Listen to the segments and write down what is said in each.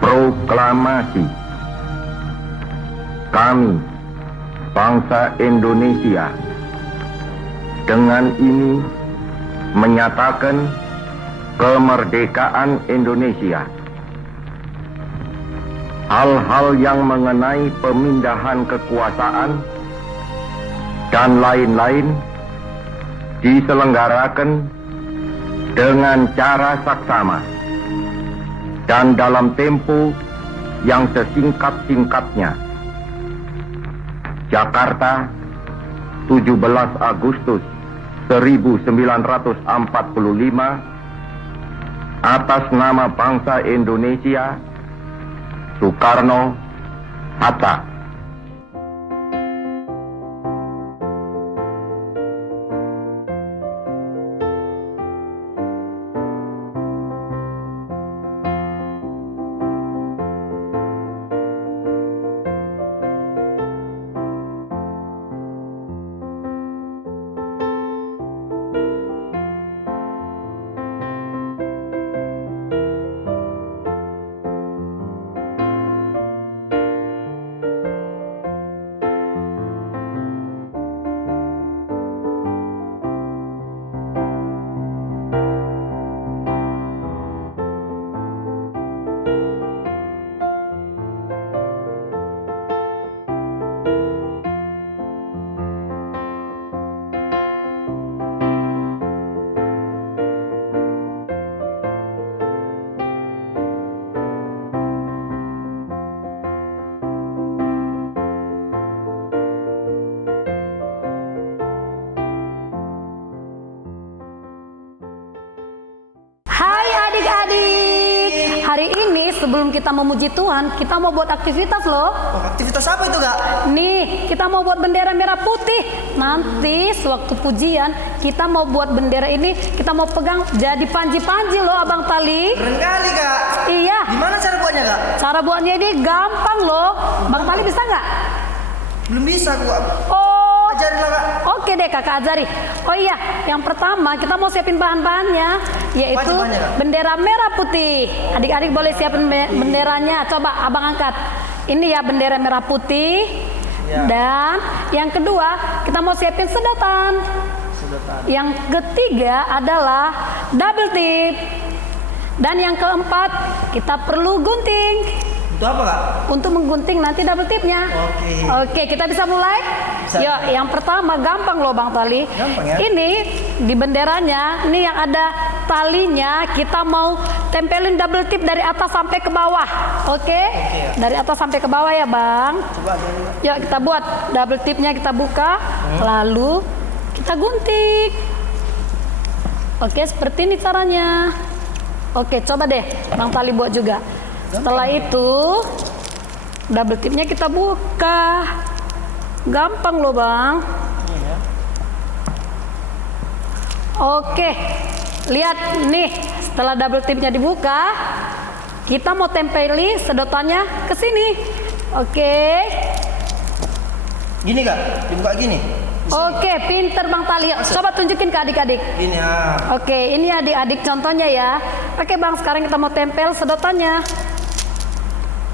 Proklamasi. Kami, bangsa Indonesia, dengan ini menyatakan kemerdekaan Indonesia. Hal-hal yang mengenai pemindahan kekuasaan dan lain-lain diselenggarakan dengan cara saksama dan dalam tempo yang sesingkat-singkatnya. Jakarta, 17 Agustus 1945, atas nama bangsa Indonesia, Soekarno Hatta. Adik-adik, hari ini sebelum kita memuji Tuhan, kita mau buat aktivitas loh. Oh, aktivitas apa itu, Kak? Nih, kita mau buat bendera merah putih. Nanti sewaktu pujian, kita mau buat bendera ini, kita mau pegang jadi panji-panji loh, Abang Tali. Keren kali, Kak. Iya. Gimana cara buatnya, Kak? Cara buatnya ini gampang loh. Bang Tali bisa nggak? Belum bisa, Kak. Oh, Ajarin lah, Kak. oke deh kakak ajari. Oh iya, yang pertama kita mau siapin bahan-bahannya, yaitu bendera merah putih. Adik-adik boleh siapin benderanya. Coba abang angkat. Ini ya bendera merah putih. Ya. Dan yang kedua kita mau siapin sedotan. Yang ketiga adalah double tip. Dan yang keempat kita perlu gunting. Itu apa, Kak? Untuk menggunting nanti double tipnya. Oke, kita bisa mulai? Bisa. Yuk, yang pertama gampang loh Bang Tali. Gampang ya? Ini di benderanya, ini yang ada talinya, kita mau tempelin double tip dari atas sampai ke bawah. Oke? Dari atas sampai ke bawah ya Bang. Coba ajarin, Kak. Yuk kita buat double tipnya, kita buka, lalu kita gunting. Oke, seperti ini caranya. Oke, coba deh Bang Tali buat juga. Setelah itu double tipnya kita buka Gampang loh bang. Iya. Oke, lihat nih, setelah double tipnya dibuka, kita mau tempeli sedotannya ke sini. Oke. Gini kak, dibuka gini. Oke, pinter Bang Tali. Coba tunjukin ke adik-adik. Gini ah. Oke, ini adik-adik contohnya ya. Oke Bang, sekarang kita mau tempel sedotannya.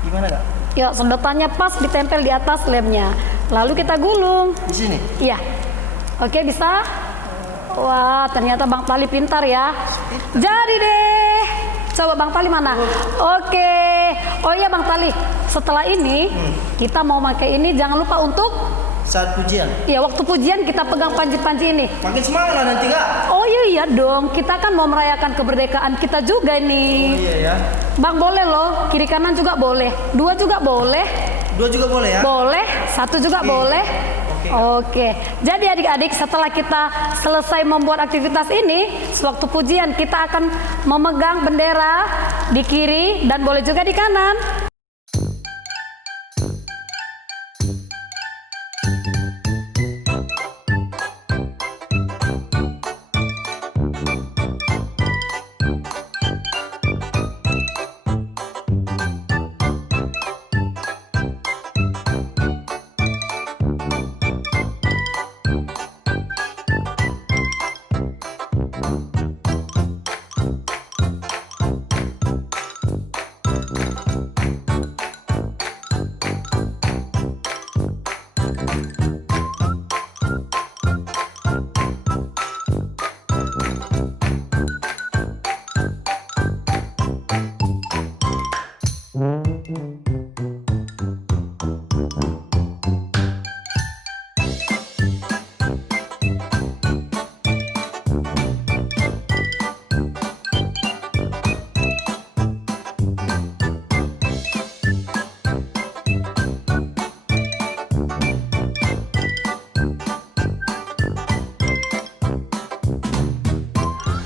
Gimana kak? Yuk, sedotannya pas ditempel di atas lemnya. Lalu kita gulung. Di sini. Iya. Oke, bisa? Wah, ternyata Bang Tali pintar ya. Jadi deh. Coba Bang Tali mana? Oke. Oh iya Bang Tali, setelah ini kita mau pakai ini, jangan lupa untuk Saat pujian. ya waktu pujian kita pegang panji-panji ini. Makin semangat lah nanti kak. Oh iya dong, kita kan mau merayakan kemerdekaan kita juga nih. Iya ya. Bang boleh loh, kiri kanan juga boleh, 2 juga boleh, 2 juga boleh ya. boleh, 1 juga Oke. boleh. Oke. Oke, jadi adik-adik setelah kita selesai membuat aktivitas ini, sewaktu pujian kita akan memegang bendera di kiri dan boleh juga di kanan.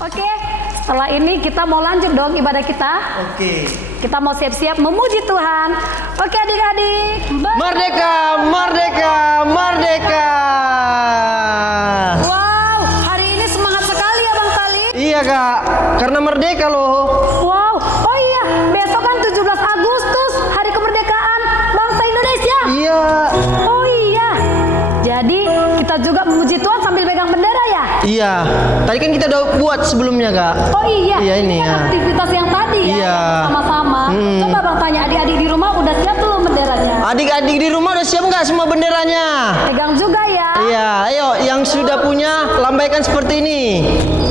Oke, setelah ini kita mau lanjut dong ibadah kita. Oke. Kita mau siap-siap memuji Tuhan. Oke adik-adik. Merdeka, merdeka, merdeka. Wow, hari ini semangat sekali ya Bang Tali. Iya kak, karena merdeka loh. Wow, oh iya, besok kan 17 Agustus, hari kemerdekaan bangsa Indonesia. Iya. Oh iya, jadi kita juga memuji Tuhan sambil pegang bendera ya? Iya. Tadi kan kita udah buat sebelumnya kak. Oh iya, Iya, ini kan ya. aktivitas yang tadi ya, Iya. sama-sama. Coba Bang tanya adik-adik di rumah udah siap belum benderanya? Adik-adik di rumah udah siap nggak semua benderanya? Pegang juga ya. Iya, ayo yang sudah punya lambaikan seperti ini.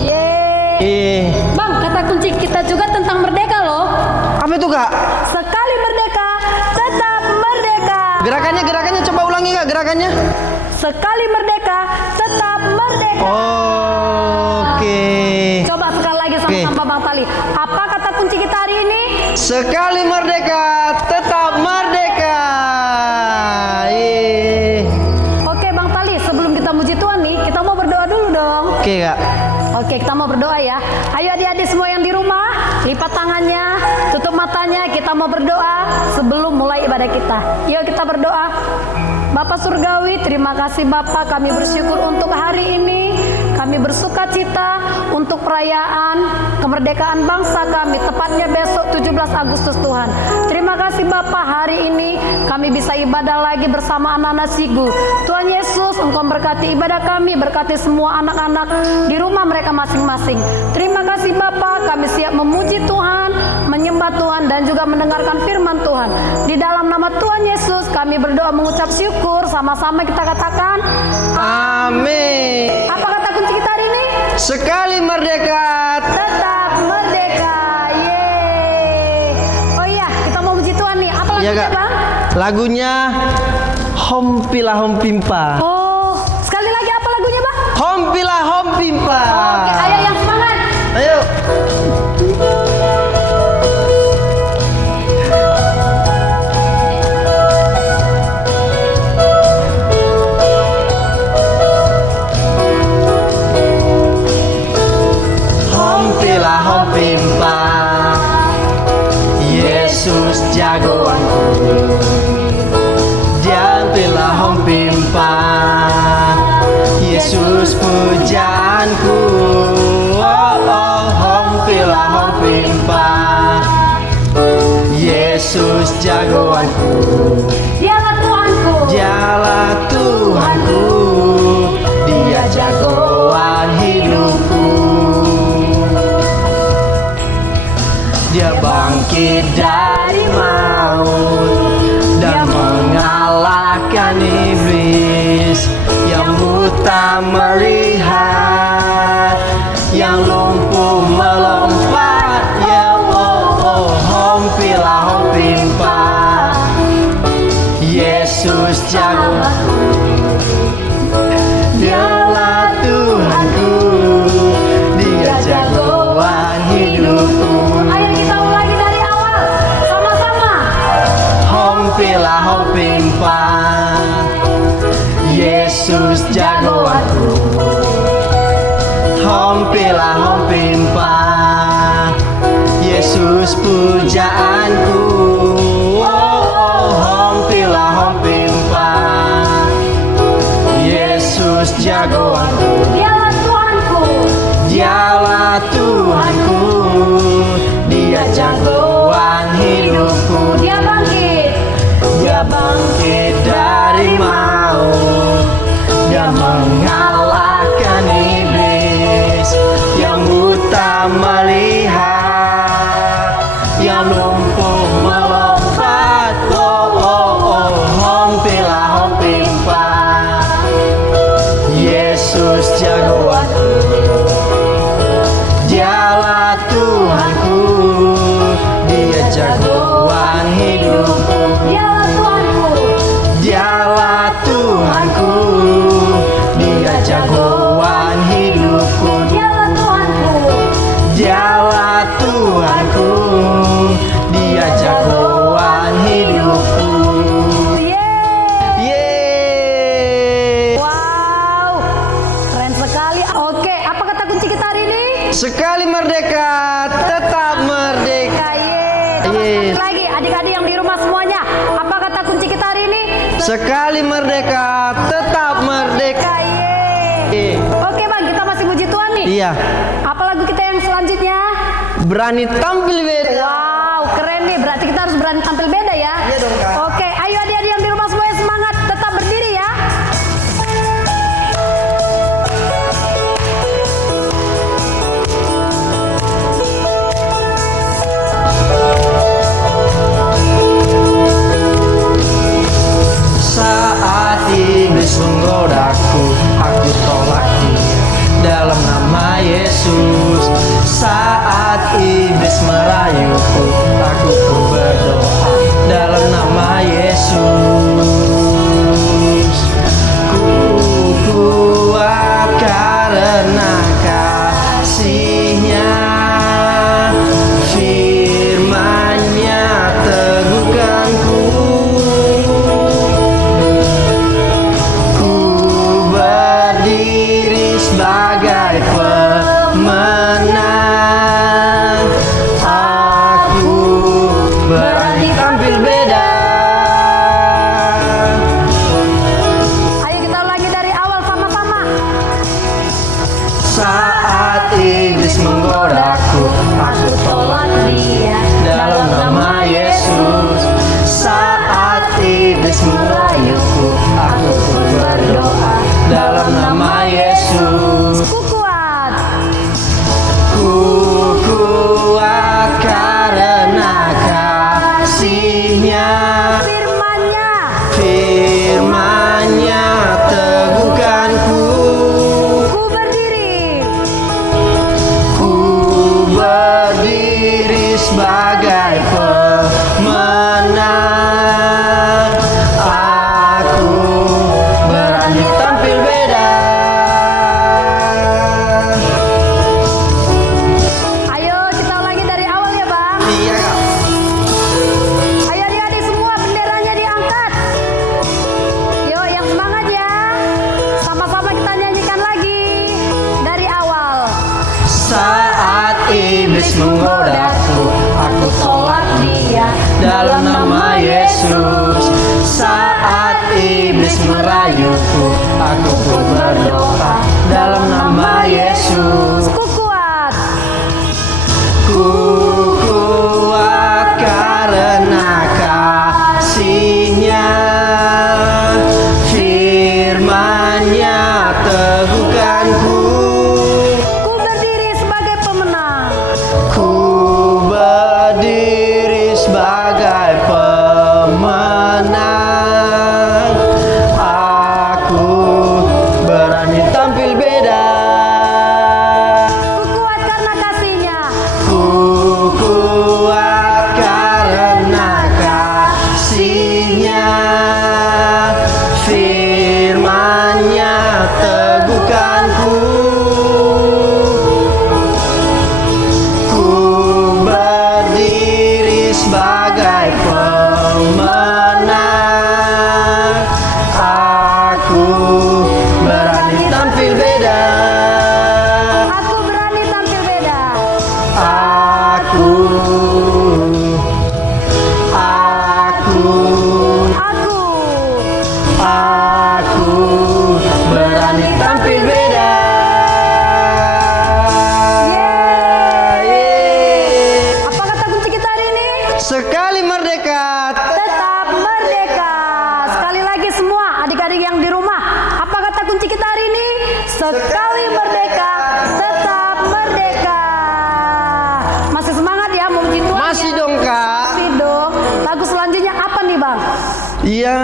Yeay. Bang, kata kunci kita juga tentang merdeka loh. Apa itu kak? Sekali merdeka, tetap merdeka. Gerakannya coba ulangi kak gerakannya. Sekali merdeka, tetap merdeka. Oke. Coba sekali lagi sama-sama Bang Tali. Apa kata kunci kita hari ini? Sekali merdeka, tetap merdeka. Yeay. Oke Bang Tali, sebelum kita muji Tuhan nih, kita mau berdoa dulu dong. Oke kak. Oke, kita mau berdoa ya. Ayo adik-adik semua yang di rumah, lipat tangannya, tutup matanya, kita mau berdoa sebelum mulai ibadah kita. Yuk kita berdoa. Bapak Surgawi, terima kasih Bapak, kami bersyukur untuk hari ini. Kami bersuka cita untuk perayaan kemerdekaan bangsa kami, tepatnya besok 17 Agustus Tuhan. Terima kasih Bapak, hari ini kami bisa ibadah lagi bersama anak-anak Sigu. Tuhan Yesus, Engkau berkati ibadah kami, berkati semua anak-anak di rumah mereka masing-masing. Terima kasih Bapak, kami siap memuji Tuhan, menyembah Tuhan, dan juga mendengarkan firman Tuhan. Di dalam nama Tuhan Yesus, kami berdoa mengucap syukur, sama-sama kita katakan, Amin. apa kata kunci kita hari ini? Sekali merdeka. Tetap merdeka. Yeay. Oh iya, kita mau puji Tuhan nih. Apa Iya lagunya kak. Bang? Lagunya Hompilah Hompimpa. Oh, sekali lagi apa lagunya Bang? Hompilah Hompimpa. Oke, ayo yang semangat. Ayo. Hompilah Hompimpa. Yesus jagoanku. Diambillah Hompimpa. Yesus pujaanku. Oh, oh, hompilah hompimpa. Yesus jagoanku. Dialah Tuhanku. Dialah Tuhanku. Dia jagoan hidupku. Dia bangkit dari maut dan mengalahkan iblis. Yang buta melihat, yang lumpuh melompat. Ya oh oh, hompilah hompimpa. Yesus jagoanku. Dialah Tuhanku. Dia jagoan hidupku. Ayo kita ulangi dari awal sama-sama. Hompilah hompimpa. Yesus jagoanku. Hompilah hompimpa. Yesus pujaanku. Oh, oh, hompilah hompimpa. Yesus jagoanku. Dialah Tuhanku. Dialah Tuhanku. Dia jagoan hidupku. Dia bangkit. Dia bangkit dari maut. Dia mengalahkan iblis. Yang buta melihat, yang lumpuh melompat. Oh, oh, oh, hompilah hompimpa. Yesus jagoanku. Dialah Tuhanku. Dia jagoan hidupku. Dialah Tuhanku. Dialah Tuhanku. Dia jagoan hidupku. Dialah Tuhanku. Dialah Tuhanku. Dia jagoan hidupku. Yeay. Yeay. Wow, keren sekali. Oke, apa kata kunci kita hari ini? Sekali merdeka, tetap merdeka. Yeay. Coba sekali lagi, adik-adik yang di rumah semuanya. Apa kata kunci kita hari ini? Sekali merdeka, tetap merdeka. Yeay. Oke bang, kita masih puji Tuhan nih. Iya, Apa lagu kita yang selanjutnya? berani tampil beda. Wow, keren nih. Berarti kita harus berani tampil beda ya. Iya dong, Kak. Oke, ayo adik-adik yang di rumah semuanya semangat. Tetap berdiri ya. Saat iblis menggodaku, aku tolak dia dalam nama Yesus. Saat iblis merayuku, aku pun berdoa dalam nama Yesus. Ku kuat karena kasih-Nya, firman-Nya teguhkanku. Ku berdiri sebagai pemenang. Aku berani tampil beda. Ayo kita ulangi dari awal sama-sama. Saat iblis menggodaku, aku tolak dia dalam nama Yesus. Saat iblis merayuku, aku pun berdoa dalam nama Yesus. Ku kuat. Ku kuat karena kasih-Nya, Firman-Nya. firman-Nya teguhkanku. Ku berdiri. Ku berdiri sebagai pemenang. Aku berani tampil beda. Ayo kita ulangi dari awal ya bang. Iya, Kak. Ayo adik-adik semua benderanya diangkat. Yuk yang semangat ya. Sama-sama kita nyanyikan lagi dari awal. Saat iblis menggodaku, aku tolak dia dalam nama Yesus. Saat iblis merayuku, aku pun berdoa tegukanku. Ku berdiri sebagai pemenang. Ku berdiri sebagai pemenang. Aku berani tampil beda. Ku kuat karena kasihnya. Ku kuat karena kasihnya. Firman-Nya teguhkanku. Ku berdiri sebagai pemenang. Aku berani tampil beda. Aku berani tampil beda. Aku berani tampil beda. Yeay. Apa kata kunci kita hari ini? Sekali merdeka, Tetap merdeka. Sekali lagi semua adik-adik yang di rumah, apa kata kunci kita hari ini? Sekali merdeka, tetap merdeka. Masih semangat ya mau memuji Tuhan? masih ya? dong kak. Masih dong. Lagu selanjutnya apa nih bang? Iya,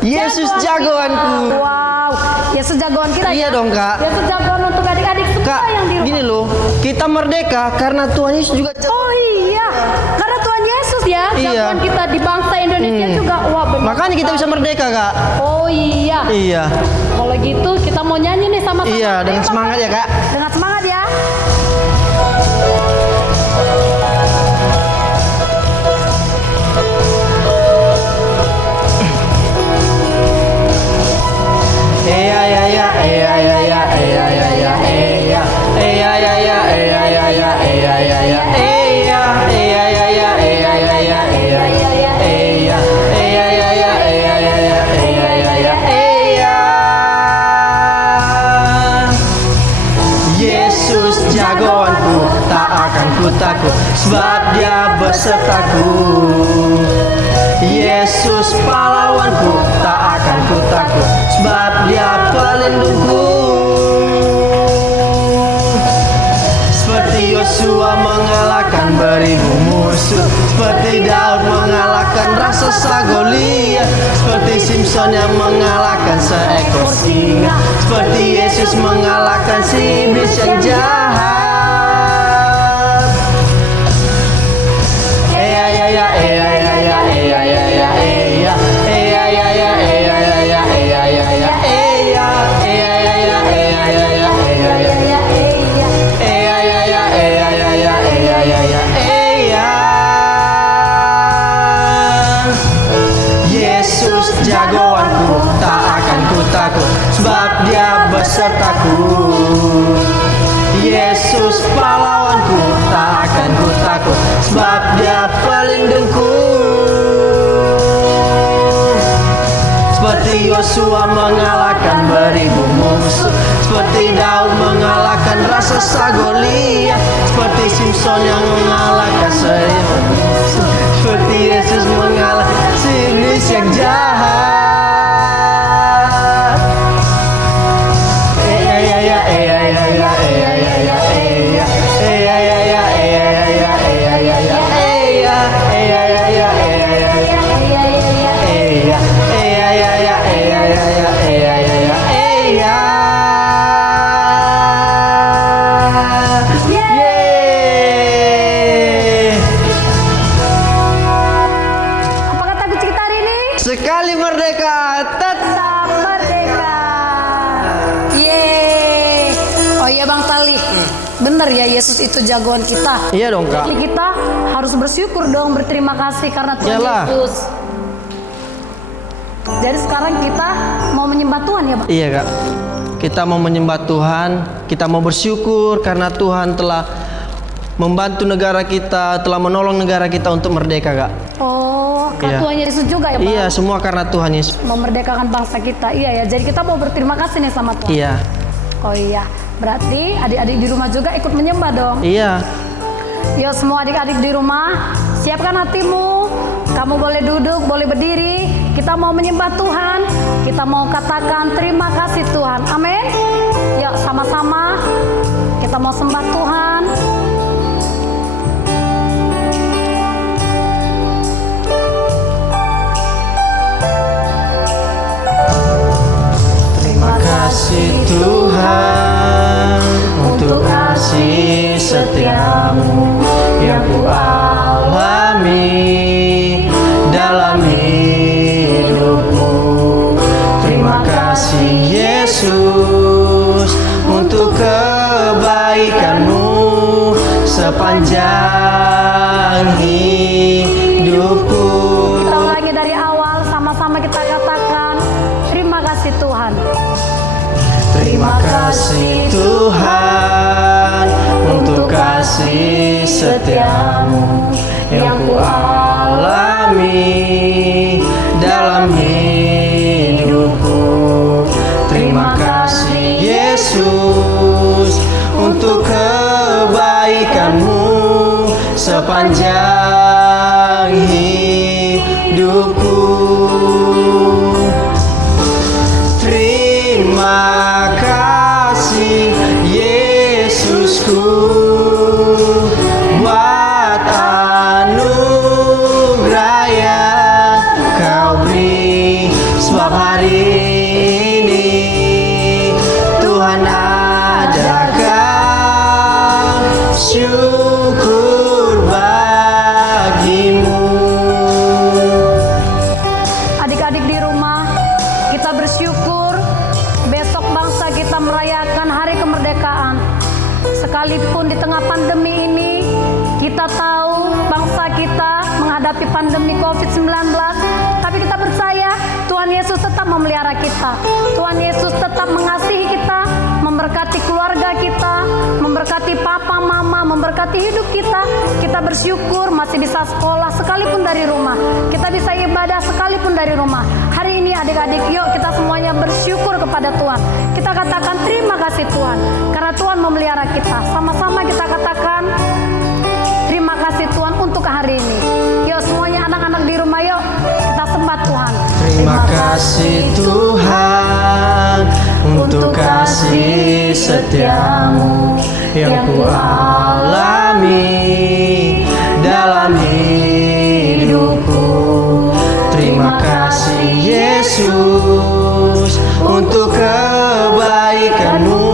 Yesus jagoanku. Wow, Yesus jagoan kita Iya ya? dong, Kak. Yesus jagoan untuk adik-adik semua Kak, yang di rumah. gini loh, kita merdeka karena Tuhan Yesus juga Oh iya, karena Tuhan Yesus ya, Iya. jagoan kita di bangsa Indonesia juga. Wah benar. makanya kita bisa merdeka kak. Oh iya. Iya, Kalau gitu kita mau nyanyi nih sama-sama. iya dengan Ayo, semangat ya kak. Dengan semangat ya. Yesus jagoanku, tak akan ku takut, sebab Dia besertaku. Yesus pahlawanku, tak akan ku takut, sebab Dia pelindungku. Seperti Yosua mengalahkan beribu musuh, seperti Daud mengalahkan raksasa Goliat, seperti Simpson yang mengalahkan seekor singa, seperti Yesus mengalahkan si iblis yang jahat. Yesus jagoanku, tak akan ku takut, sebab Dia besertaku. Yesus pahlawanku, tak akan ku takut, sebab Dia pelindungku. Seperti Yosua mengalahkan beribu musuh, seperti Daud mengalahkan raksasa Goliat, seperti Simpson yang mengalahkan seribu musuh, seperti Yesus mengalahkan si iblis yang jahat. Apa kata kunci kita hari ini? Sekali merdeka, Tetap merdeka. Yeay. Oh iya Bang Tali, bener ya Yesus itu jagoan kita. Iya dong kak. Jadi kita harus bersyukur dong, berterima kasih karena Tuhan Iyalah. Yesus. Jadi sekarang kita mau menyembah Tuhan ya Bang? Iya kak. Kita mau menyembah Tuhan, kita mau bersyukur karena Tuhan telah membantu negara kita, telah menolong negara kita untuk merdeka kak. Oh, karena Iya. Tuhan Yesus juga ya Bang? Iya, semua karena Tuhan Yesus. Memerdekakan bangsa kita. Iya ya, jadi kita mau berterima kasih nih sama Tuhan. Iya, Oh iya, berarti adik-adik di rumah juga ikut menyembah dong. iya. Yuk semua adik-adik di rumah, siapkan hatimu. Kamu boleh duduk, boleh berdiri. Kita mau menyembah Tuhan. Kita mau katakan terima kasih Tuhan. Amin. mau sembah Tuhan. Terima kasih Tuhan untuk kasih setiamu yang ku alami dalam hidupku. Terima kasih Yesus untuk kebaikanmu sepanjang hidupku. Kita ulangi dari awal, sama-sama kita katakan, terima kasih Tuhan. Terima kasih Tuhan untuk kasih setiamu yang ku alami dalam hidupku. Terima kasih Yesus untuk kebaikanmu sepanjang hidupku. Terima kasih Yesusku buat anugerah yang kau beri, sebab hari ini Tuhan adakan syukur bagimu. Adik-adik di rumah, kita bersyukur besok bangsa kita merayakan hari kemerdekaan. Sekalipun di tengah pandemi ini, kita tahu bangsa kita menghadapi pandemi COVID-19, tapi kita percaya Tuhan Yesus tetap memelihara kita. Tuhan Yesus tetap mengasihi kita, memberkati keluarga kita, memberkati papa, mama, memberkati hidup kita. Kita bersyukur masih bisa sekolah sekalipun dari rumah. Kita bisa ibadah sekalipun dari rumah. Hari ini adik-adik, yuk kita semuanya bersyukur kepada Tuhan. Kita katakan terima kasih Tuhan, karena Tuhan memelihara kita. Sama-sama kita katakan terima kasih Tuhan untuk hari ini. Yuk semuanya anak-anak di rumah, yuk kita sembah Tuhan. Terima kasih Tuhan untuk kasih setiamu yang ku alami dalam hidupku. Terima kasih Yesus untuk kebaikanmu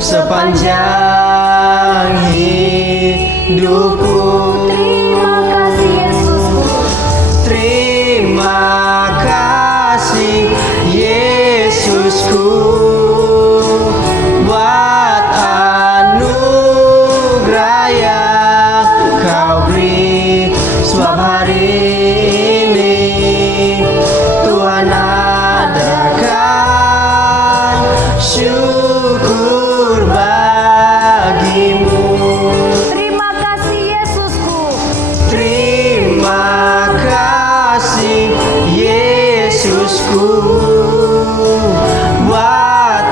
sepanjang hidupku. Terima kasih Yesusku. Terima kasih Yesusku buat anugerah yang kau beri, sebab hari ini Tuhan adakan syukur bagimu. Terima kasih Yesusku. Terima kasih Yesusku buat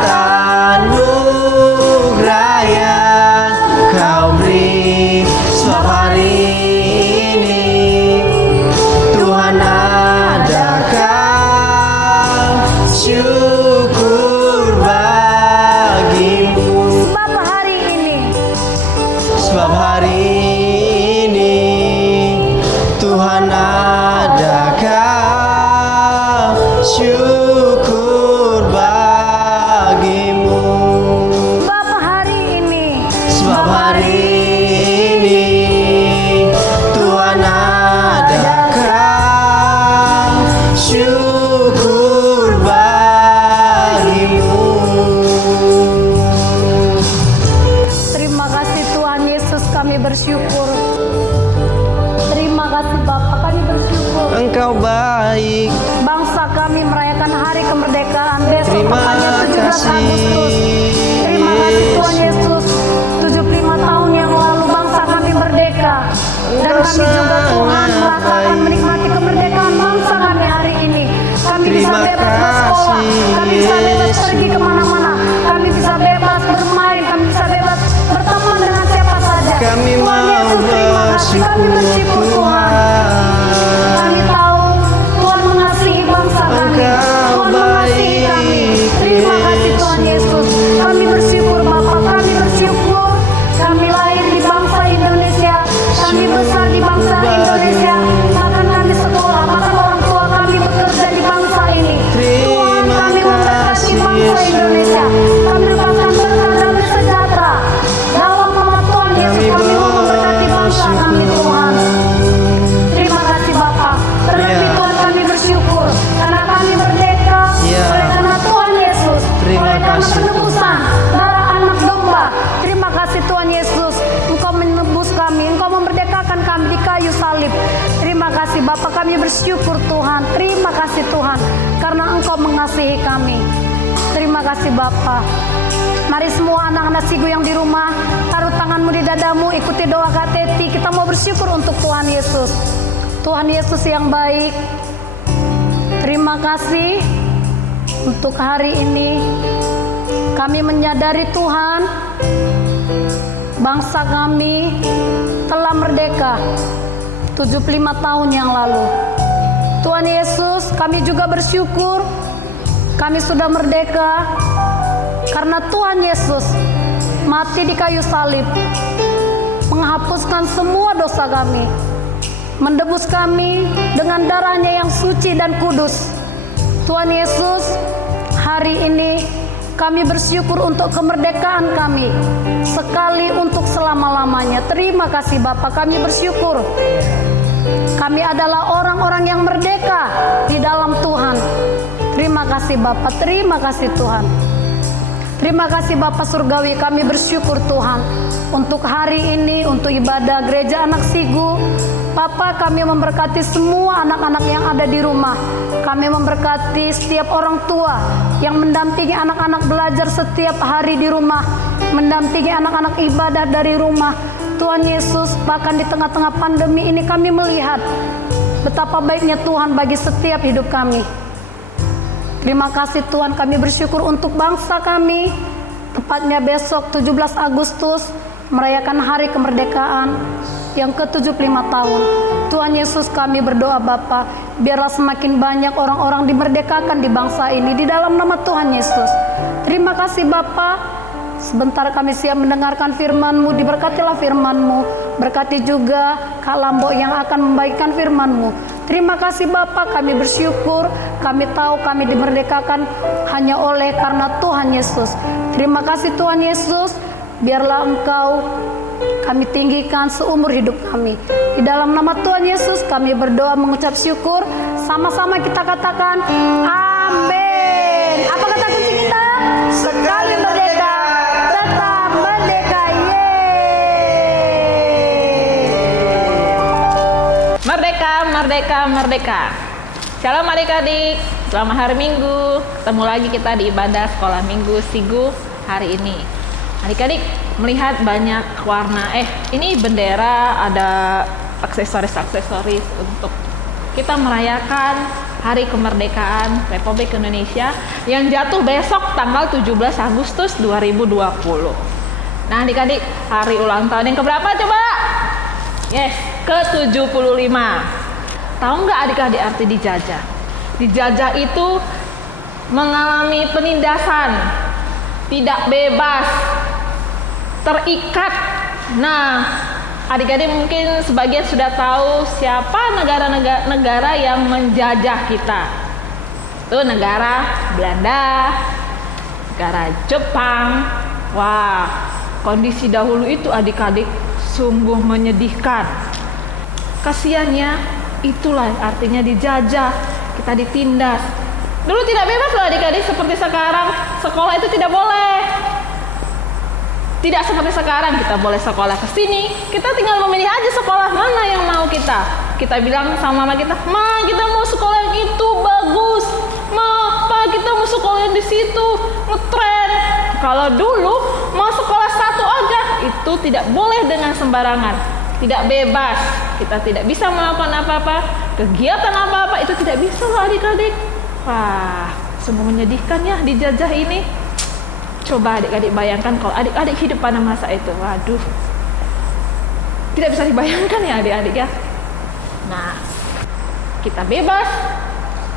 anugerah yang kau beri, sebab hari ini Tuhan adakan syukur bagimu. Sebab hari ini Sebab hari ini Tuhan adakan syukur bagimu. sebab hari ini Sebab hari ini Tuhan adakan syukur bagimu. terima kasih Tuhan Yesus, kami bersyukur. Terima kasih Bapa, kami bersyukur. Engkau baik. Bangsa kami merayakan hari kemerdekaan besok, Terima tepatnya 17 kasih, Agustus. Terima kasih Tuhan Yesus. 75 tahun yang lalu bangsa kami merdeka, dan kami juga Tuhan merasakan menikmati kemerdekaan bangsa kami hari ini. Kami bisa Terima bebas bersekolah, kasih, kami bisa bebas Yesus. pergi kemana-mana, kami bisa bebas bermain, kami bisa bebas berteman dengan siapa saja. Kami Tuhan mau Yesus, terima kasih. Kami bersyukur Tuhan. Kami tahu Tuhan mengasihi bangsa kami. Engkau Tuhan mengasihi kami. baik, Terima kasih Tuhan Yesus. Kami bersyukur Bapa, kami bersyukur. bersyukur Tuhan. Terima kasih Tuhan karena Engkau mengasihi kami. Terima kasih Bapa. Mari semua anak-anak Sigu yang di rumah, taruh tanganmu di dadamu, ikuti doa Kak Teti. Kita mau bersyukur untuk Tuhan Yesus. Tuhan Yesus yang baik, terima kasih untuk hari ini. Kami menyadari Tuhan, bangsa kami telah merdeka 75 tahun yang lalu. Tuhan Yesus, kami juga bersyukur kami sudah merdeka karena Tuhan Yesus mati di kayu salib, menghapuskan semua dosa kami, mendebus kami dengan darahnya yang suci dan kudus. Tuhan Yesus, hari ini kami bersyukur untuk kemerdekaan kami, sekali untuk selama-lamanya. Terima kasih Bapak, kami bersyukur. Kami adalah orang-orang yang merdeka di dalam Tuhan. Terima kasih Bapak, terima kasih Tuhan. Terima kasih Bapak Surgawi, kami bersyukur Tuhan untuk hari ini, untuk ibadah Gereja Anak Sigu. Bapak, kami memberkati semua anak-anak yang ada di rumah. Kami memberkati setiap orang tua yang mendampingi anak-anak belajar setiap hari di rumah, mendampingi anak-anak ibadah dari rumah. Tuhan Yesus, bahkan di tengah-tengah pandemi ini kami melihat betapa baiknya Tuhan bagi setiap hidup kami. Terima kasih Tuhan, kami bersyukur untuk bangsa kami. Tepatnya besok 17 Agustus merayakan hari kemerdekaan yang ke-75 tahun. Tuhan Yesus, kami berdoa Bapa, biarlah semakin banyak orang-orang dimerdekakan di bangsa ini di dalam nama Tuhan Yesus. Terima kasih Bapa. Sebentar kami siap mendengarkan firman-Mu, diberkatilah firman-Mu. Berkati juga Kak Lambok yang akan membagikan firman-Mu. Terima kasih Bapak, kami bersyukur, kami tahu kami dimerdekakan hanya oleh karena Tuhan Yesus. Terima kasih Tuhan Yesus, biarlah Engkau kami tinggikan seumur hidup kami. Di dalam nama Tuhan Yesus kami berdoa mengucap syukur. Sama-sama kita katakan amin. Apa kata kunci kita? Sekali merdeka, tetap merdeka. Merdeka, merdeka, merdeka. Shalom adik-adik, selamat hari Minggu. Ketemu lagi kita di ibadah sekolah Minggu Sigu hari ini. Adik-adik melihat banyak warna, ini bendera, ada aksesoris-aksesoris untuk kita merayakan hari kemerdekaan Republik Indonesia yang jatuh besok tanggal 17 Agustus 2020. Nah adik-adik, hari ulang tahun yang keberapa coba? Yes, ke-75. Tahu nggak adik-adik arti dijajah? Dijajah itu mengalami penindasan, tidak bebas, terikat. Nah, adik-adik mungkin sebagian sudah tahu siapa negara-negara yang menjajah kita. Itu negara Belanda, negara Jepang. Wah, kondisi dahulu itu adik-adik sungguh menyedihkan. Kasiannya, itulah artinya dijajah, kita ditindas. Dulu tidak bebas loh adik-adik, seperti sekarang sekolah itu tidak boleh. Tidak seperti sekarang kita boleh sekolah ke sini, kita tinggal memilih aja sekolah mana yang mau kita. Kita bilang sama mama kita, "Ma, kita mau sekolah yang itu bagus. Ma, Pa, kita mau sekolah yang di situ, ngetren." Kalau dulu mau sekolah satu aja, itu tidak boleh dengan sembarangan, tidak bebas. Kita tidak bisa melakukan apa-apa, kegiatan apa-apa itu tidak bisa loh adik-adik. Wah, sungguh menyedihkan ya dijajah ini. Coba adik-adik bayangkan kalau adik-adik hidup pada masa itu. Waduh, tidak bisa dibayangkan ya adik-adik ya. Nah, kita bebas,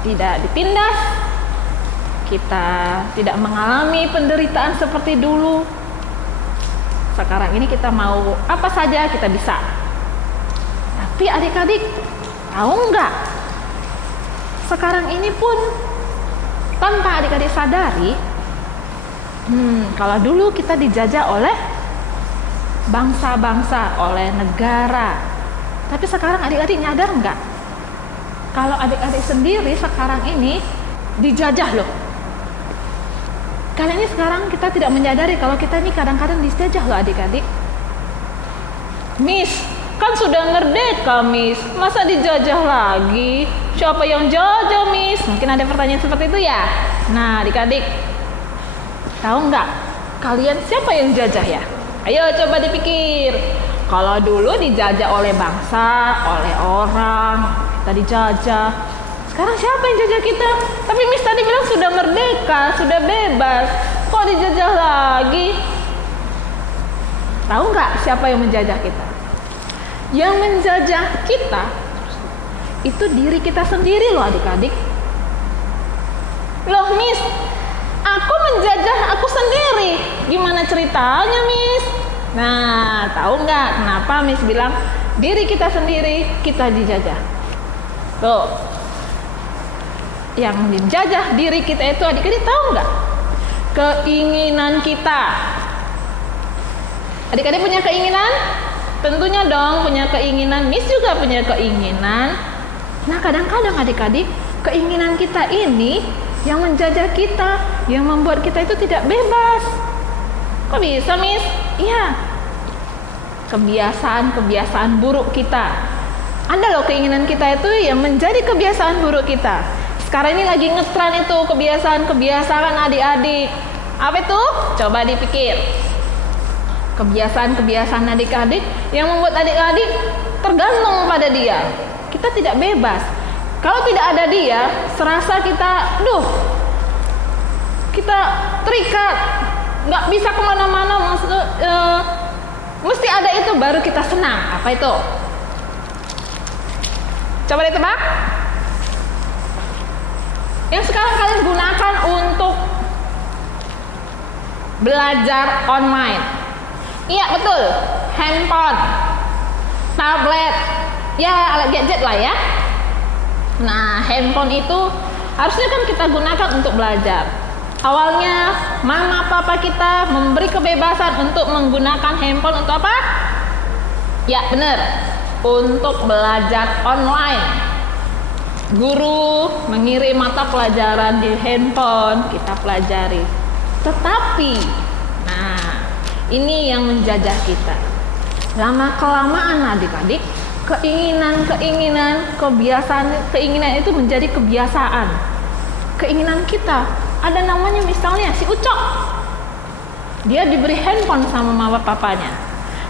tidak ditindas, kita tidak mengalami penderitaan seperti dulu. Sekarang ini kita mau apa saja kita bisa. Tapi adik-adik tahu nggak? Sekarang ini pun tanpa adik-adik sadari, kalau dulu kita dijajah oleh bangsa-bangsa, oleh negara. Tapi sekarang adik-adik nyadar nggak? Kalau adik-adik sendiri sekarang ini dijajah loh. Kali ini sekarang kita tidak menyadari kalau kita ini kadang-kadang dijajah loh adik-adik. Miss, Kan sudah merdeka, Miss. Masa dijajah lagi? Siapa yang jajah, Miss? Mungkin ada pertanyaan seperti itu ya? Nah, adik-adik, tahu nggak kalian siapa yang jajah ya? Ayo coba dipikir. Kalau dulu dijajah oleh bangsa, oleh orang, kita dijajah. Sekarang siapa yang jajah kita? Tapi Miss tadi bilang sudah merdeka, sudah bebas. Kok dijajah lagi? Tahu nggak siapa yang menjajah kita? Yang menjajah kita itu diri kita sendiri loh adik-adik. Loh Miss, aku menjajah aku sendiri. Gimana ceritanya Miss? Nah, tahu nggak kenapa Miss bilang diri kita sendiri kita dijajah? Tuh, yang menjajah diri kita itu adik-adik tahu nggak? Keinginan kita. Adik-adik punya keinginan? Tentunya dong punya keinginan. Miss juga punya keinginan. Nah, kadang-kadang adik-adik, keinginan kita ini yang menjajah kita, yang membuat kita itu tidak bebas. Kok bisa, Miss? Iya. Kebiasaan-kebiasaan buruk kita. Ada loh keinginan kita itu yang menjadi kebiasaan buruk kita. Sekarang ini lagi ngetren itu kebiasaan-kebiasaan adik-adik. Apa itu? Coba dipikir. Kebiasaan-kebiasaan adik-adik yang membuat adik-adik tergantung pada dia. Kita tidak bebas. Kalau tidak ada dia, serasa kita, kita terikat, nggak bisa kemana-mana. Mesti ada itu baru kita senang. Apa itu? Coba ditebak. Yang sekarang kalian gunakan untuk belajar online. Iya betul, handphone, tablet, ya alat gadget lah ya. Nah, handphone itu harusnya kan kita gunakan untuk belajar. Awalnya mama papa kita memberi kebebasan untuk menggunakan handphone untuk apa? Ya benar, untuk belajar online. Guru mengirim mata pelajaran di handphone, kita pelajari. Tetapi, ini yang menjajah kita. Lama-kelamaan adik-adik, keinginan, keinginan itu menjadi kebiasaan. Keinginan kita, ada namanya misalnya si Ucok. Dia diberi handphone sama mama papanya.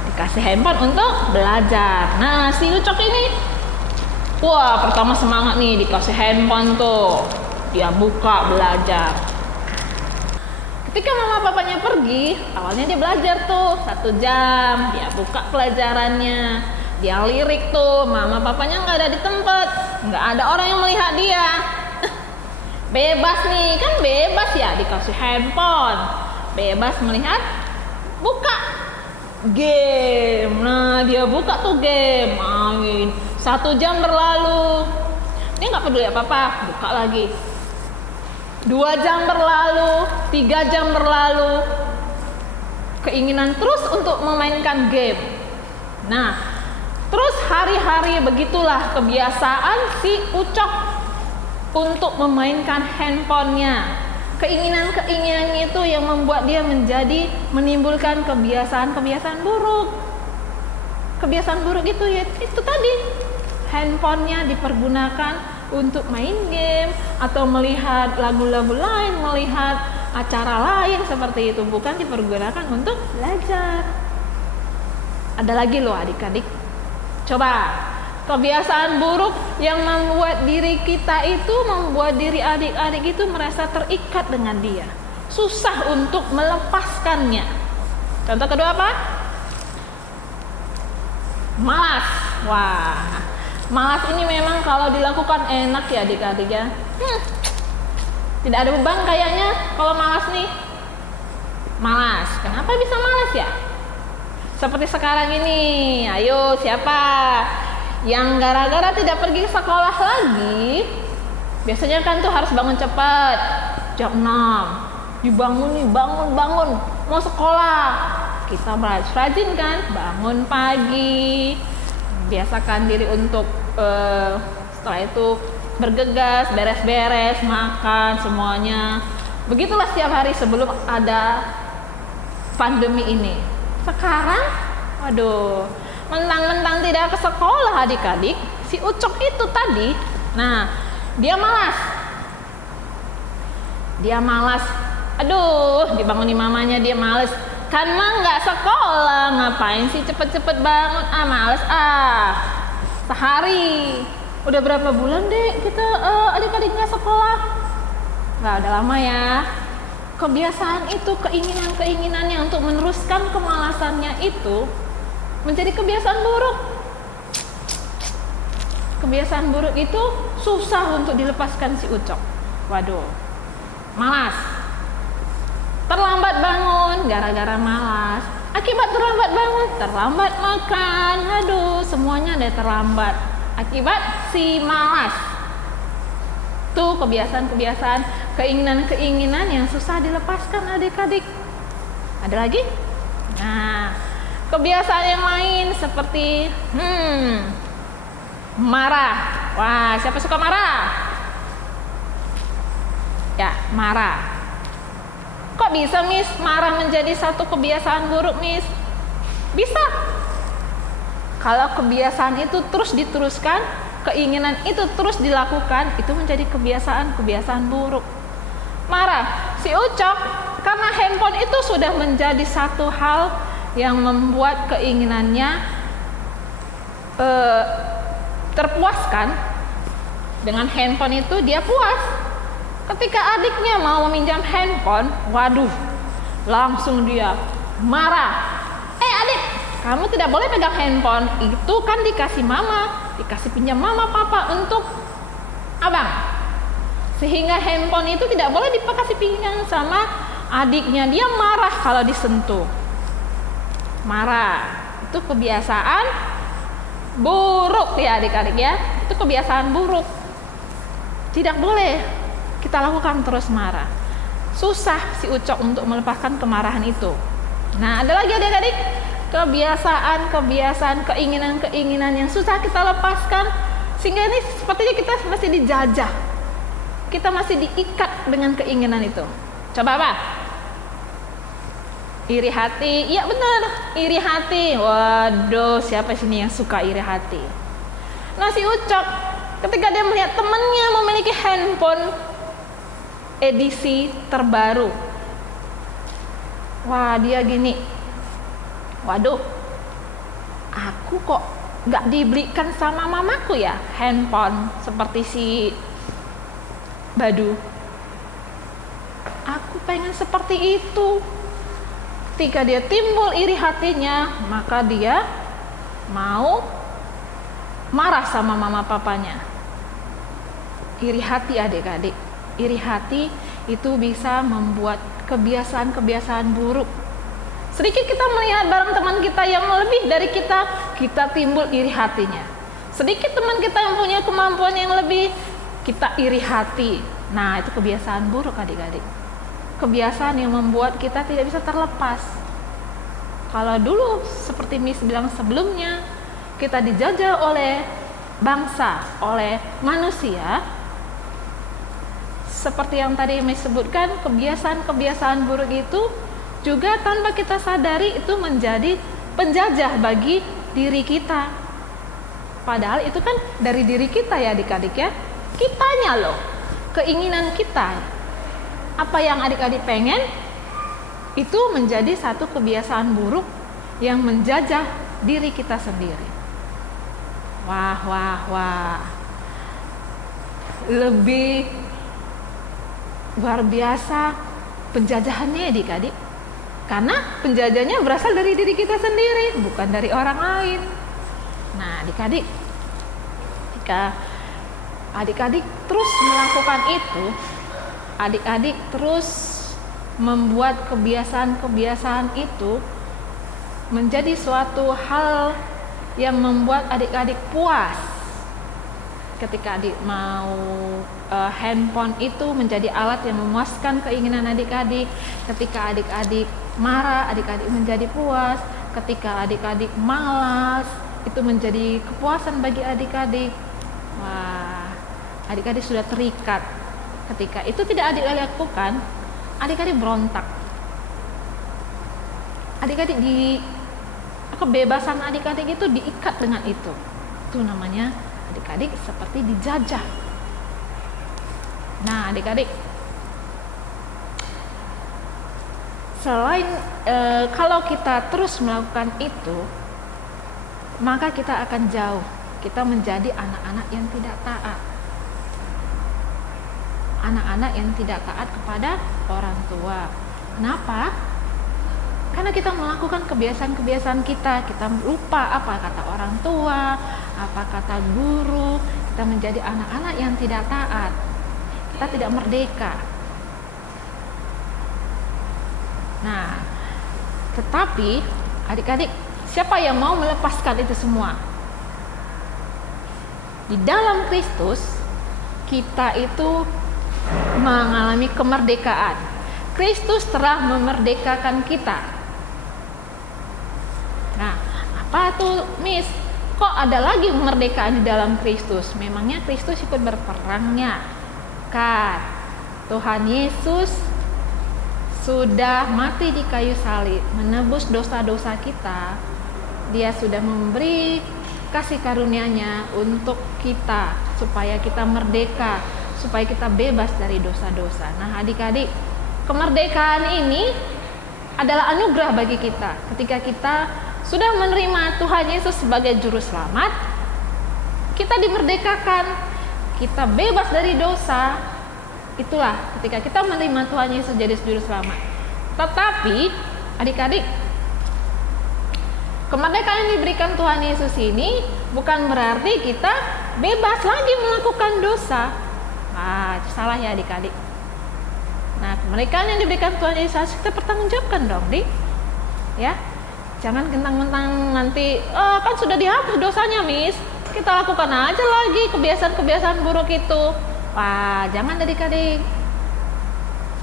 Dikasih handphone untuk belajar. Nah, si Ucok ini, wah pertama semangat nih dikasih handphone tuh. Dia buka belajar. Ketika mama papanya pergi, awalnya dia belajar tuh 1 jam, dia buka pelajarannya, dia lirik tuh, mama papanya nggak ada di tempat, nggak ada orang yang melihat dia. Bebas nih, kan bebas ya dikasih handphone, bebas melihat, buka game. Nah dia buka tuh game, main 1 jam berlalu, dia nggak peduli apa-apa, buka lagi. 2 jam berlalu, 3 jam berlalu, keinginan terus untuk memainkan game. Nah, terus hari-hari begitulah kebiasaan si Ucok untuk memainkan handphonenya. Keinginan-keinginannya itu yang membuat dia menimbulkan kebiasaan-kebiasaan buruk. Kebiasaan buruk itu ya itu tadi, handphonenya dipergunakan untuk main game atau melihat lagu-lagu lain, melihat acara lain seperti itu, bukan dipergunakan untuk belajar. Ada lagi loh adik-adik. Coba, kebiasaan buruk yang membuat diri kita itu, membuat diri adik-adik itu merasa terikat dengan dia. Susah untuk melepaskannya. Contoh kedua apa? Malas. Wah, malas ini memang kalau dilakukan enak ya adik-adik ya. Tidak ada beban kayaknya kalau malas nih. Malas. Kenapa bisa malas ya? Seperti sekarang ini. Ayo siapa yang gara-gara tidak pergi ke sekolah lagi? Biasanya kan tuh harus bangun cepat. Jam 6. Dibangun nih, bangun. Mau sekolah. Kita rajin kan? Bangun pagi. Biasakan diri untuk setelah itu bergegas, beres-beres, makan semuanya. Begitulah setiap hari sebelum ada pandemi ini. Sekarang, waduh, mentang-mentang tidak ke sekolah adik-adik, si Ucok itu tadi, nah dia malas. Dia malas, aduh dibangunin mamanya dia males. Kan mah nggak sekolah, ngapain sih cepet-cepet bangun, males sehari. Udah berapa bulan deh kita adik-adik nggak sekolah? Nggak, udah lama ya. Kebiasaan itu, keinginan-keinginannya untuk meneruskan kemalasannya itu menjadi kebiasaan buruk. Kebiasaan buruk itu susah untuk dilepaskan si Ucok. Waduh, malas. Terlambat bangun gara-gara malas. Akibat terlambat bangun, terlambat makan. Aduh, semuanya ada terlambat. Akibat si malas. Tuh kebiasaan-kebiasaan, keinginan-keinginan yang susah dilepaskan adik-adik. Ada lagi? Nah, kebiasaan yang lain seperti marah. Wah, siapa suka marah? Ya, marah. Kok bisa, Miss, marah menjadi satu kebiasaan buruk, Miss? Bisa. Kalau kebiasaan itu terus diteruskan, keinginan itu terus dilakukan, itu menjadi kebiasaan-kebiasaan buruk. Marah, si Ucok karena handphone itu sudah menjadi satu hal yang membuat keinginannya terpuaskan. Dengan handphone itu dia puas. Ketika adiknya mau meminjam handphone, waduh, langsung dia marah. Adik, kamu tidak boleh pegang handphone, itu kan dikasih mama, dikasih pinjam mama papa untuk abang. Sehingga handphone itu tidak boleh dikasih pinjam sama adiknya. Dia marah kalau disentuh. Marah, itu kebiasaan buruk ya adik-adik ya. Itu kebiasaan buruk. Tidak boleh kita lakukan terus marah. Susah si Ucok untuk melepaskan kemarahan itu. Nah, ada lagi adik-adik, kebiasaan-kebiasaan, keinginan-keinginan yang susah kita lepaskan, sehingga ini sepertinya kita masih dijajah. Kita masih diikat dengan keinginan itu. Coba apa? Iri hati. Iya benar, iri hati. Waduh, siapa sini yang suka iri hati? Nah, si Ucok ketika dia melihat temannya memiliki handphone edisi terbaru, wah, dia gini, waduh, aku kok nggak dibelikan sama mamaku ya handphone seperti si Badu. Aku pengen seperti itu. Ketika dia timbul iri hatinya, maka dia mau marah sama mama papanya. Iri hati adik-adik, iri hati itu bisa membuat kebiasaan-kebiasaan buruk. Sedikit kita melihat barang teman kita yang lebih dari kita, kita timbul iri hatinya. Sedikit teman kita yang punya kemampuan yang lebih, kita iri hati. Nah, itu kebiasaan buruk adik-adik. Kebiasaan yang membuat kita tidak bisa terlepas. Kalau dulu seperti Miss bilang sebelumnya, kita dijajah oleh bangsa, oleh manusia, seperti yang tadi Miss sebutkan, kebiasaan-kebiasaan buruk itu juga tanpa kita sadari itu menjadi penjajah bagi diri kita. Padahal itu kan dari diri kita ya adik-adik ya. Kitanya loh, keinginan kita. Apa yang adik-adik pengen, itu menjadi satu kebiasaan buruk yang menjajah diri kita sendiri. Wah, wah, wah. Lebih luar biasa penjajahannya adik-adik. Karena penjajahnya berasal dari diri kita sendiri, bukan dari orang lain. Nah, adik-adik, jika adik-adik terus melakukan itu, adik-adik terus membuat kebiasaan-kebiasaan itu menjadi suatu hal yang membuat adik-adik puas. Ketika adik mau handphone itu menjadi alat yang memuaskan keinginan adik-adik. Ketika adik-adik marah, adik-adik menjadi puas. Ketika adik-adik malas, itu menjadi kepuasan bagi adik-adik. Wah, adik-adik sudah terikat. Ketika itu tidak adik-adik lakukan, adik-adik berontak. Adik-adik kebebasan adik-adik itu diikat dengan itu. Itu namanya adik-adik seperti dijajah. Nah, adik-adik, selain kalau kita terus melakukan itu, maka kita akan jauh. Kita menjadi anak-anak yang tidak taat. Anak-anak yang tidak taat kepada orang tua. Kenapa? Karena kita melakukan kebiasaan-kebiasaan kita lupa apa kata orang tua, apa kata guru. Kita menjadi anak-anak yang tidak taat. Kita tidak merdeka. Nah, tetapi adik-adik, siapa yang mau melepaskan itu semua? Di dalam Kristus, kita itu mengalami kemerdekaan. Kristus telah memerdekakan kita. Nah, apa tuh, Miss? Kok ada lagi kemerdekaan di dalam Kristus? Memangnya Kristus ikut berperangnya? Kan, Tuhan Yesus sudah mati di kayu salib, menebus dosa-dosa kita. Dia sudah memberi kasih karunia-Nya untuk kita, supaya kita merdeka, supaya kita bebas dari dosa-dosa. Nah, adik-adik, kemerdekaan ini adalah anugerah bagi kita. Ketika kita sudah menerima Tuhan Yesus sebagai juru selamat, kita dimerdekakan, kita bebas dari dosa. Itulah ketika kita menerima Tuhan Yesus jadi juru selamat. Tetapi adik-adik, kemerdekaan yang diberikan Tuhan Yesus ini bukan berarti kita bebas lagi melakukan dosa. Itu salah ya adik-adik. Nah, kemerdekaan yang diberikan Tuhan Yesus kita pertanggungjawabkan dong, Dik. Ya. Jangan mentang-mentang nanti kan sudah dihapus dosanya, Miss. Kita lakukan aja lagi kebiasaan-kebiasaan buruk itu. Wah, jangan adik-adik.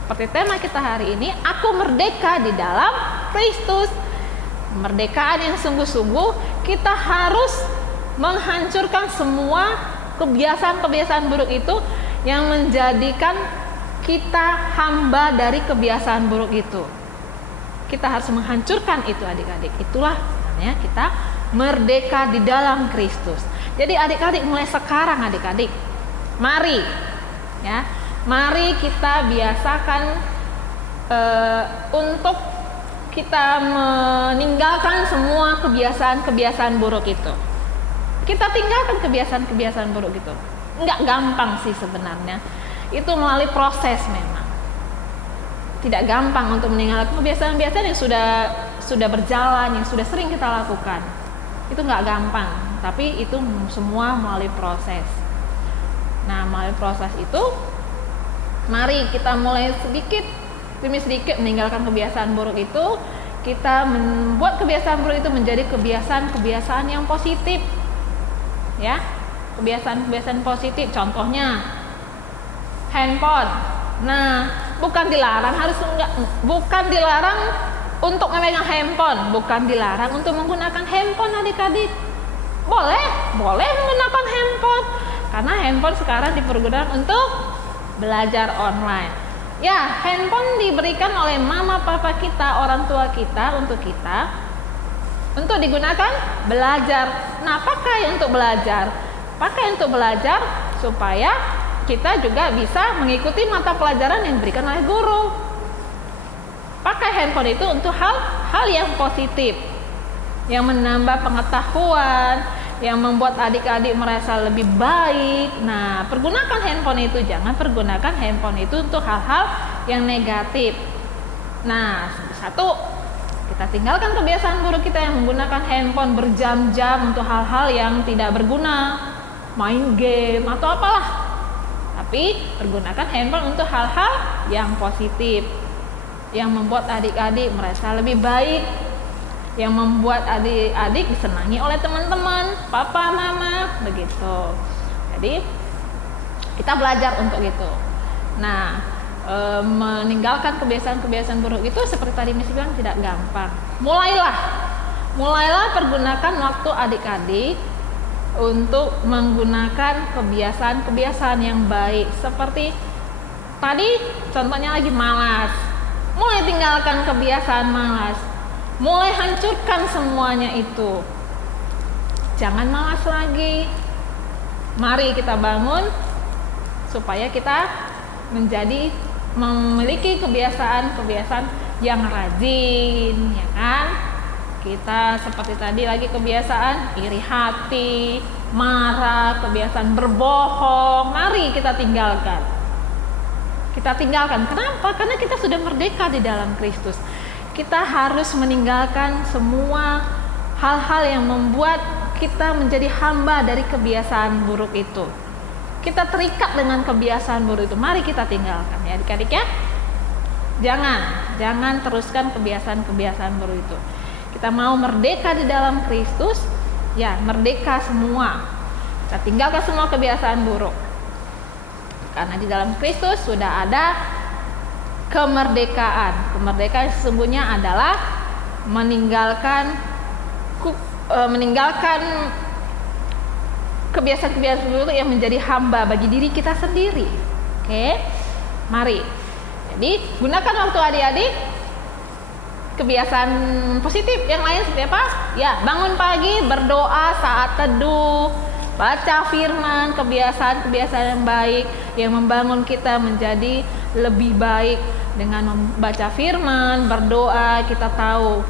Seperti tema kita hari ini, aku merdeka di dalam Kristus. Kemerdekaan yang sungguh-sungguh, kita harus menghancurkan semua kebiasaan-kebiasaan buruk itu yang menjadikan kita hamba dari kebiasaan buruk itu. Kita harus menghancurkan itu adik-adik. Itulah namanya kita merdeka di dalam Kristus. Jadi adik-adik, mulai sekarang adik-adik, mari ya, mari kita biasakan untuk kita meninggalkan semua kebiasaan-kebiasaan buruk itu. Kita tinggalkan kebiasaan-kebiasaan buruk itu. Enggak gampang sih sebenarnya. Itu melalui proses memang. Tidak gampang untuk meninggalkan kebiasaan-kebiasaan yang sudah berjalan, yang sudah sering kita lakukan. Itu enggak gampang, tapi itu semua melalui proses. Nah, melalui proses itu, mari kita mulai sedikit demi sedikit meninggalkan kebiasaan buruk itu. Kita membuat kebiasaan buruk itu menjadi kebiasaan-kebiasaan yang positif. Ya, kebiasaan-kebiasaan positif. Contohnya handphone. Nah, bukan dilarang bukan dilarang untuk memegang handphone, bukan dilarang untuk menggunakan handphone adik-adik. Boleh menggunakan handphone, karena handphone sekarang dipergunakan untuk belajar online. Ya, handphone diberikan oleh mama papa kita, orang tua kita untuk digunakan belajar. Nah, pakai untuk belajar supaya kita juga bisa mengikuti mata pelajaran yang diberikan oleh guru. Pakai handphone itu untuk hal yang positif, yang menambah pengetahuan, yang membuat adik-adik merasa lebih baik. Nah, pergunakan handphone itu, jangan pergunakan handphone itu untuk hal-hal yang negatif. Nah, satu, kita tinggalkan kebiasaan buruk kita yang menggunakan handphone berjam-jam untuk hal-hal yang tidak berguna, main game atau apalah. Tapi pergunakan handphone untuk hal-hal yang positif, yang membuat adik-adik merasa lebih baik, yang membuat adik-adik disenangi oleh teman-teman, papa, mama, begitu. Jadi kita belajar untuk itu. Nah, meninggalkan kebiasaan-kebiasaan buruk itu seperti tadi Miss bilang tidak gampang. Mulailah pergunakan waktu adik-adik untuk menggunakan kebiasaan-kebiasaan yang baik. Seperti tadi contohnya lagi malas, mulai tinggalkan kebiasaan malas. mulai hancurkan semuanya itu. Jangan malas lagi. Mari kita bangun supaya kita memiliki kebiasaan-kebiasaan yang rajin, ya kan? Kita seperti tadi lagi kebiasaan iri hati, marah, kebiasaan berbohong. Mari kita tinggalkan. Kita tinggalkan. Kenapa? Karena kita sudah merdeka di dalam Kristus. Kita harus meninggalkan semua hal-hal yang membuat kita menjadi hamba dari kebiasaan buruk itu. Kita terikat dengan kebiasaan buruk itu. Mari kita tinggalkan ya adik-adik ya. Jangan teruskan kebiasaan-kebiasaan buruk itu. Kita mau merdeka di dalam Kristus, ya merdeka semua. Kita tinggalkan semua kebiasaan buruk. Karena di dalam Kristus sudah ada kemerdekaan. Kemerdekaan sesungguhnya adalah meninggalkan kebiasaan-kebiasaan buruk yang menjadi hamba bagi diri kita sendiri. Oke, mari. Jadi gunakan waktu adik-adik kebiasaan positif yang lain seperti apa? Ya, bangun pagi, berdoa saat teduh, baca firman, kebiasaan-kebiasaan yang baik yang membangun kita menjadi lebih baik. Dengan membaca firman, berdoa, kita tahu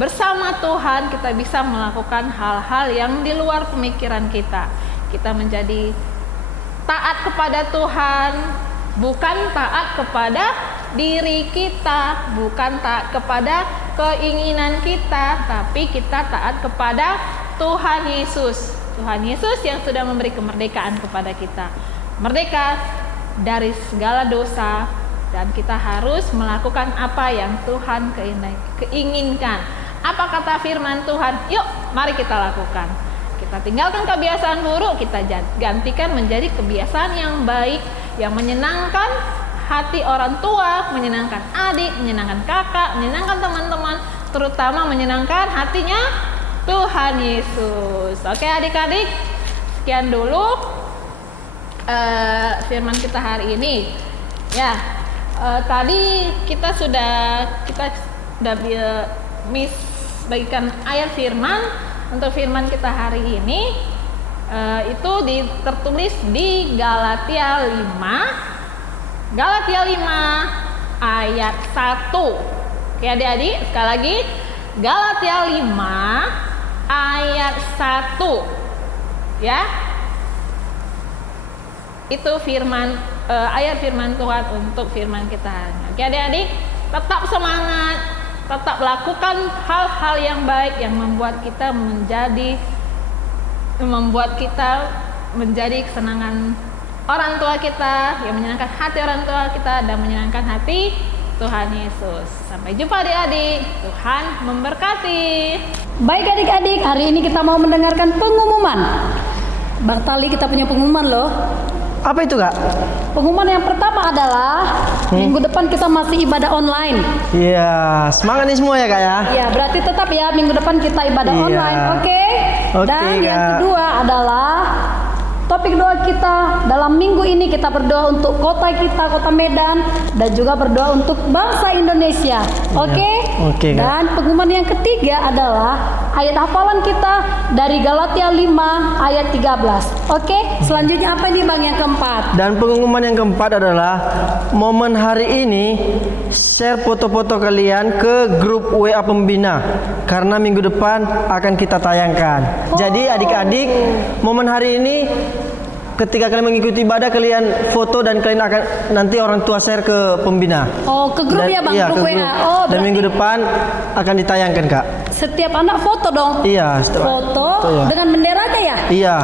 bersama Tuhan kita bisa melakukan hal-hal yang di luar pemikiran kita. Kita menjadi taat kepada Tuhan, bukan taat kepada diri kita, bukan taat kepada keinginan kita, tapi kita taat kepada Tuhan Yesus. Tuhan Yesus yang sudah memberi kemerdekaan kepada kita. Merdeka dari segala dosa, dan kita harus melakukan apa yang Tuhan keinginkan. Apa kata firman Tuhan? Yuk, mari kita lakukan. Kita tinggalkan kebiasaan buruk, kita gantikan menjadi kebiasaan yang baik, yang menyenangkan hati orang tua, menyenangkan adik, menyenangkan kakak, menyenangkan teman-teman, terutama menyenangkan hatinya Tuhan Yesus. Oke adik-adik, sekian dulu firman kita hari ini. Ya, tadi kita sudah bagikan ayat firman. Untuk firman kita hari ini itu tertulis di Galatia 5 ayat 1. Oke adik-adik, sekali lagi Galatia 5 ayat 1 ya. Itu ayat firman Tuhan untuk firman kita hari ini. Oke adik-adik, tetap semangat, tetap lakukan hal-hal yang baik yang membuat kita menjadi kesenangan orang tua kita, yang menyenangkan hati orang tua kita dan menyenangkan hati Tuhan Yesus. Sampai jumpa adik-adik, Tuhan memberkati. Baik adik-adik, hari ini kita mau mendengarkan pengumuman. Bang Tali, kita punya pengumuman loh. Apa itu Kak? Pengumuman yang pertama adalah minggu depan kita masih ibadah online. Iya, semangat nih semua ya Kak ya. Iya, berarti tetap ya minggu depan kita ibadah online, oke? Dan yang Kak. kedua adalah topik doa kita dalam minggu ini, kita berdoa untuk kota kita, kota Medan, dan juga berdoa untuk bangsa Indonesia. Oke? Oke, Kak. Dan pengumuman yang ketiga adalah ayat hafalan kita dari Galatia 5 ayat 13. Oke? Selanjutnya apa nih Bang yang keempat? Dan pengumuman yang keempat adalah momen hari ini share foto-foto kalian ke grup WA pembina karena minggu depan akan kita tayangkan. Jadi adik-adik, momen hari ini ketika kalian mengikuti ibadah, kalian foto dan kalian akan nanti orang tua share ke pembina. Oh, ke grup ya Bang, iya, grup ke WA. grup. Oh, dan berarti minggu depan akan ditayangkan Kak. setiap anak foto dong. Iya, Foto ya. dengan benderanya ya? Iya,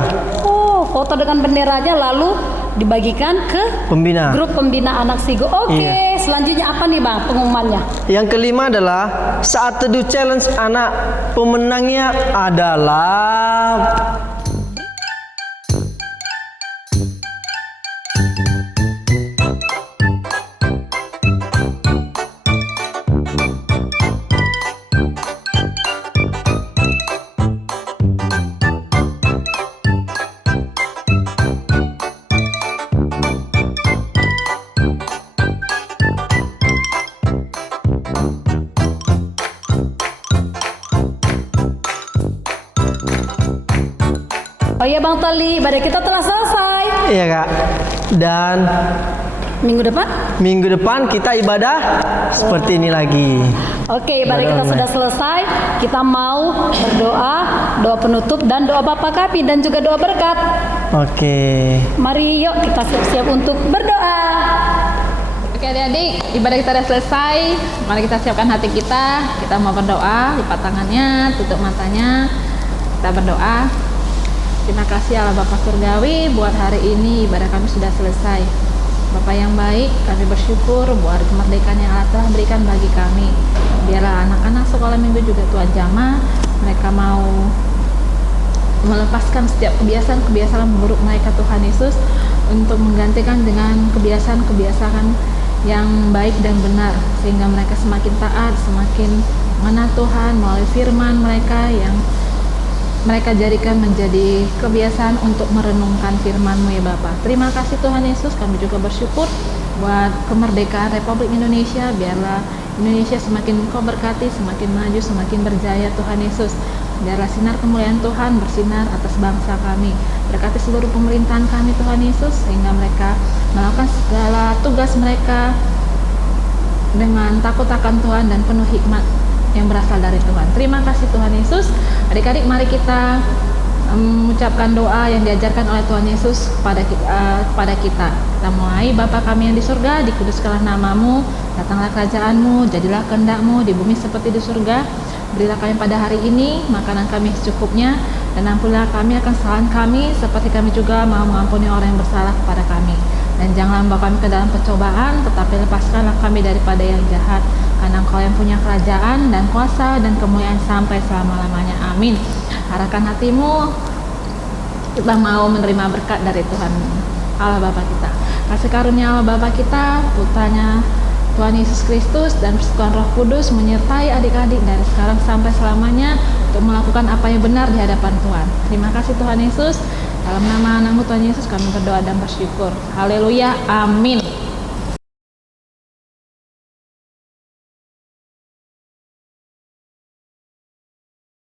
Oh, foto dengan benderanya lalu dibagikan ke pembina. grup pembina anak Sigo. Oke, Iya. selanjutnya apa nih Bang pengumumannya? Yang kelima adalah saat teduh challenge anak, pemenangnya adalah Oh iya Bang Tali, ibadah kita telah selesai. Iya Kak. Dan Minggu depan? minggu depan kita ibadah seperti ini lagi. Oke, ibadah Ibadah kita online. sudah selesai. Kita mau berdoa, doa penutup dan doa Bapa kami dan juga doa berkat. Oke. Mari yuk kita siap-siap untuk berdoa. Oke adik-adik, ibadah kita sudah selesai. Mari kita siapkan hati kita. Kita mau berdoa, lipat tangannya, tutup matanya. Kita berdoa. Terima kasih Allah Bapa Surgawi buat hari ini ibadah kami sudah selesai. Bapak yang baik, kami bersyukur buat kemerdekaan yang Allah telah berikan bagi kami. Biarlah anak-anak sekolah minggu juga Tuhan jamah, mereka mau melepaskan setiap kebiasaan-kebiasaan buruk mereka Tuhan Yesus untuk menggantikan dengan kebiasaan-kebiasaan yang baik dan benar, sehingga mereka semakin taat, semakin mengenal Tuhan melalui firman mereka yang mereka jadikan menjadi kebiasaan untuk merenungkan firman-Mu ya Bapa. Terima kasih Tuhan Yesus, kami juga bersyukur buat kemerdekaan Republik Indonesia. Biarlah Indonesia semakin Engkau berkati, semakin maju, semakin berjaya Tuhan Yesus. Biarlah sinar kemuliaan Tuhan bersinar atas bangsa kami. Berkati seluruh pemerintahan kami Tuhan Yesus, sehingga mereka melakukan segala tugas mereka dengan takut akan Tuhan dan penuh hikmat yang berasal dari Tuhan. Terima kasih Tuhan Yesus. Adik-adik, mari kita mengucapkan doa yang diajarkan oleh Tuhan Yesus kepada kita. Kita mulai. Bapa kami yang di surga, dikuduskanlah namamu, datanglah kerajaanmu, jadilah kehendak-Mu di bumi seperti di surga. Berilah kami pada hari ini makanan kami secukupnya, dan ampunilah kami akan kesalahan kami seperti kami juga mau mengampuni orang yang bersalah kepada kami. Dan janganlah membawa kami ke dalam percobaan, tetapi lepaskanlah kami daripada yang jahat. Karena Engkau yang punya kerajaan dan kuasa dan kemuliaan sampai selama-lamanya. Amin. Arahkan hatimu, kita mau menerima berkat dari Tuhan Allah Bapa kita. Kasih karunia Allah Bapa kita, putranya Tuhan Yesus Kristus dan persekutuan Roh Kudus menyertai adik-adik dari sekarang sampai selamanya untuk melakukan apa yang benar di hadapan Tuhan. Terima kasih Tuhan Yesus. Dalam nama anakmu Tuhan Yesus kami berdoa dan bersyukur. Haleluya. Amin.